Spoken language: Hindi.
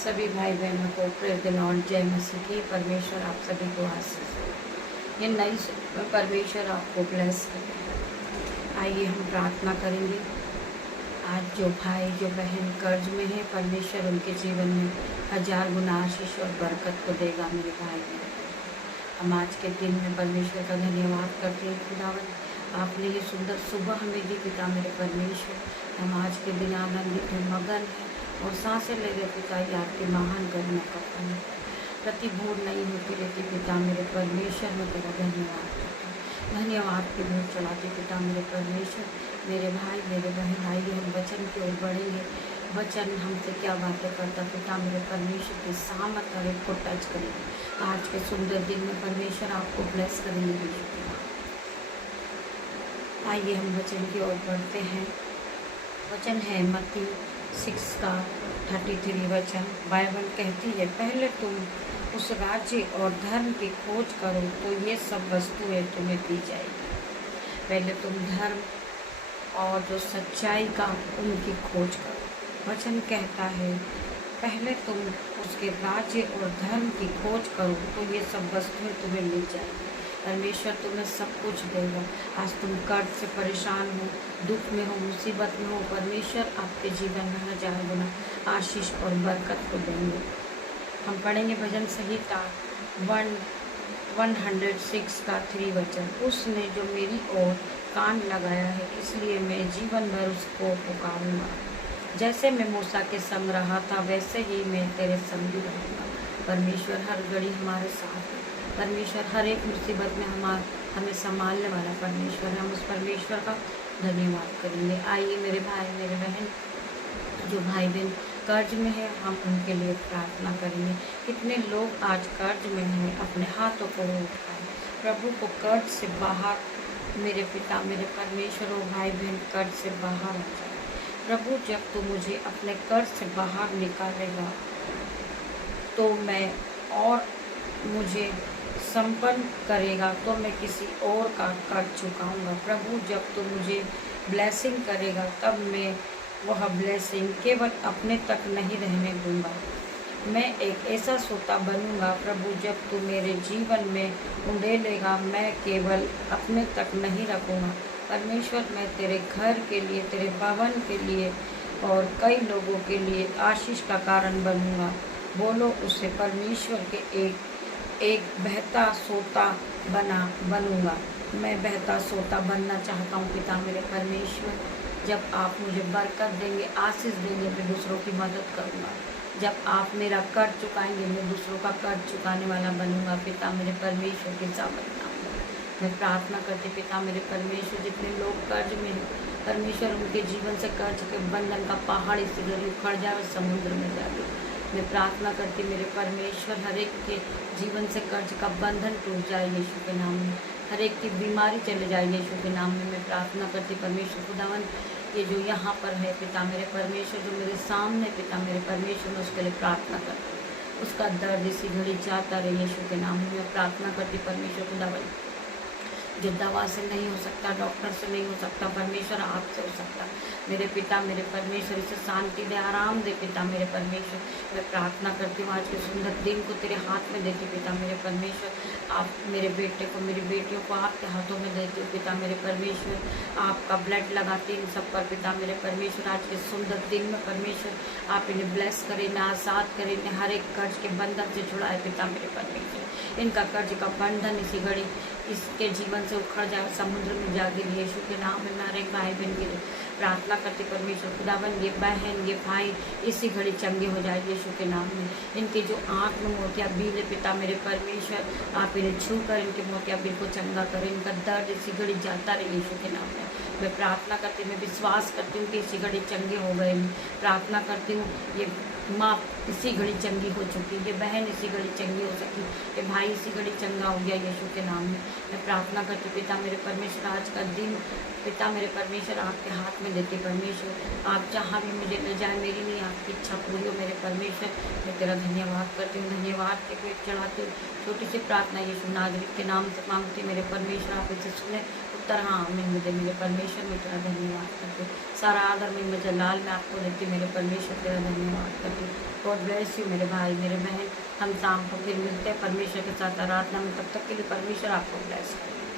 सभी भाई बहनों को प्रेज द लॉर्ड, जय मसीह की। परमेश्वर आप सभी को आशीष दे। ये नई परमेश्वर आपको ब्लेस करे। आइए हम प्रार्थना करेंगे। आज जो भाई जो बहन कर्ज में है, परमेश्वर उनके जीवन में 1000 गुना आशीष और बरकत को देगा। मेरे भाई बहन, हम आज के दिन में परमेश्वर का धन्यवाद करते हैं। खुदावन, आपने ये सुंदर सुबह हमें दी पिता मेरे परमेश्वर। हम आज के दिन आनंदित हैं, मगन हैं और सांसें ले रहे पिता। ये आपके महान करुणा का फल है। प्रतिभूर नहीं होती रहती पिता मेरे परमेश्वर, में तेरा धन्यवाद करते हैं। धन्यवाद की भूख चढ़ाते पिता मेरे परमेश्वर। मेरे भाई मेरे बहन, आइए हम वचन की ओर बढ़ेंगे। वचन हमसे क्या बातें करता पिता मेरे परमेश्वर की सामर्थ हर एक को टच करेंगे। आज के सुंदर दिन में परमेश्वर आपको ब्लेस करेंगे। आइए हम वचन की ओर बढ़ते हैं। वचन है मत्ती 6 का 33 वचन। बाइबल कहती है, पहले तुम उस राज्य और धर्म की खोज करो तो ये सब वस्तुएं तुम्हें दी जाएगी। पहले तुम धर्म और जो सच्चाई का उनकी खोज करो। वचन कहता है पहले तुम उसके राज्य और धर्म की खोज करो तो ये सब वस्तुएं तुम्हें मिल जाएगी। परमेश्वर तुम्हें सब कुछ देगा। आज तुम कर्ज से परेशान हो, दुख में हो, मुसीबत में हो, परमेश्वर आपके जीवन में 1000 गुना आशीष और बरकत को देंगे। हम पढ़ेंगे भजन संहिता 106 का 3 वचन। उसने जो मेरी ओर कान लगाया है, इसलिए मैं जीवन भर उसको पुकारूंगा। जैसे मैं मूसा के संग रहा था, वैसे ही मैं तेरे संग भी रहूँगा। परमेश्वर हर घड़ी हमारे साथ है। परमेश्वर हर एक मुसीबत में हमें संभालने वाला परमेश्वर है। हम उस परमेश्वर का धन्यवाद करेंगे। आइए मेरे भाई मेरे बहन, जो भाई बहन कर्ज में है, हम उनके लिए प्रार्थना करेंगे। कितने लोग आज कर्ज में हैं, अपने हाथों को उठाएं। प्रभु को कर्ज से बाहर, मेरे पिता मेरे परमेश्वर और भाई बहन कर्ज से बाहर हो जाए। प्रभु, जब तू मुझे अपने कर्ज से बाहर निकालेगा तो मैं, और मुझे संपन्न करेगा तो मैं किसी और का कर्ज चुकाऊंगा। प्रभु, जब तू मुझे ब्लेसिंग करेगा तब मैं वह ब्लेसिंग केवल अपने तक नहीं रहने दूंगा। मैं एक ऐसा सोता बनूंगा। प्रभु, जब तू मेरे जीवन में उंडेलेगा, मैं केवल अपने तक नहीं रखूँगा। परमेश्वर, मैं तेरे घर के लिए, तेरे भवन के लिए और कई लोगों के लिए आशीष का कारण बनूंगा। बोलो उससे, परमेश्वर के एक बहता सोता बनूंगा। मैं बहता सोता बनना चाहता हूँ पिता मेरे परमेश्वर। जब आप मुझे बरकत देंगे, आशीष देंगे, मैं दूसरों की मदद करूँगा। जब आप मेरा कर्ज चुकाएंगे, मैं दूसरों का कर्ज चुकाने वाला बनूंगा पिता मेरे परमेश्वर के सामने। मैं प्रार्थना करती पिता मेरे परमेश्वर, जितने लोग कर्ज में हैं, परमेश्वर उनके जीवन से कर्ज के बंधन का पहाड़ इसी घड़ी उखड़ जाए, समुद्र में जाए। मैं प्रार्थना करती मेरे परमेश्वर, हर एक के जीवन से कर्ज का बंधन टूट जाए यीशु के नाम में। हर एक की बीमारी चले जाए यीशु के नाम में। मैं प्रार्थना करती परमेश्वर खुदावन, ये जो यहाँ पर है पिता मेरे परमेश्वर, जो मेरे सामने पिता मेरे परमेश्वर, मैं उसके लिए प्रार्थना करती। उसका दर्द इसी घड़ी जाता रहे यीशु के नाम में। मैं प्रार्थना करती परमेश्वर खुदावन, जो दवा से नहीं हो सकता, डॉक्टर से नहीं हो सकता, परमेश्वर आपसे हो सकता। मेरे पिता मेरे परमेश्वर, इसे शांति दे, आराम दे पिता मेरे परमेश्वर। मैं प्रार्थना करती हूँ आज के सुंदर दिन को तेरे हाथ में देती पिता मेरे परमेश्वर। आप मेरे बेटे को, मेरी बेटियों को आपके हाथों में देती हूँ पिता मेरे परमेश्वर। आपका ब्लड लगाती इन सब पर पिता मेरे परमेश्वर। आज के सुंदर दिन में परमेश्वर आप इन्हें ब्लेस करें, इन्हें आज़ाद करें, इन्हें हर एक कर्ज के बंधन से छुड़ाए पिता मेरे परमेश्वर। इनका कर्ज का बंधन इसी घड़ी इसके जीवन से उखड़ जाए, समुद्र में जाके यीशु के नाम में। मैं हर एक भाई बहन के लिए प्रार्थना करती परमेश्वर खुदावन, ये बहन ये भाई इसी घड़ी चंगे हो जाए यीशु के नाम में। इनकी जो आँख में मोतियाबिंद है पिता मेरे परमेश्वर, आप इन्हें छू कर इनके मोतियाबिंद को चंगा करें। इनका दर्द इसी घड़ी जाता रहे यीशु के नाम में। मैं प्रार्थना करती हूँ, मैं विश्वास करती हूँ कि इसी घड़ी चंगे हो गए। प्रार्थना करती हूँ, ये माँ इसी घड़ी चंगी हो चुकी, ये बहन इसी घड़ी चंगी हो सकी, ये भाई इसी घड़ी चंगा हो गया यीशु के नाम में। मैं प्रार्थना करती पिता मेरे परमेश्वर, आज का दिन पिता मेरे परमेश्वर आपके हाथ में देती परमेश्वर। आप जहाँ भी मुझे ले जाए, मेरी नहीं आपकी इच्छा पूरी हो मेरे परमेश्वर। मैं तेरा धन्यवाद करती हूँ, धन्यवाद के पेट चढ़ाती हूँ। छोटी सी प्रार्थना यीशु नाज़रेत के नाम से मांगती मेरे परमेश्वर, आप इसे सुने, उत्तर हाँ मैं मुझे मेरे परमेश्वर में तेरा धन्यवाद करती हूँ। सारा आदर मैं मुझे लाल में आपको देती हूँ, मेरे परमेश्वर तेरा धन्यवाद करती हूँ। गॉड ब्लेस यू मेरे भाई मेरे बहन। हम शाम को फिर मिलते हैं परमेश्वर के साथ आराधना में, तब तक के लिए परमेश्वर आपको ब्लेस करे।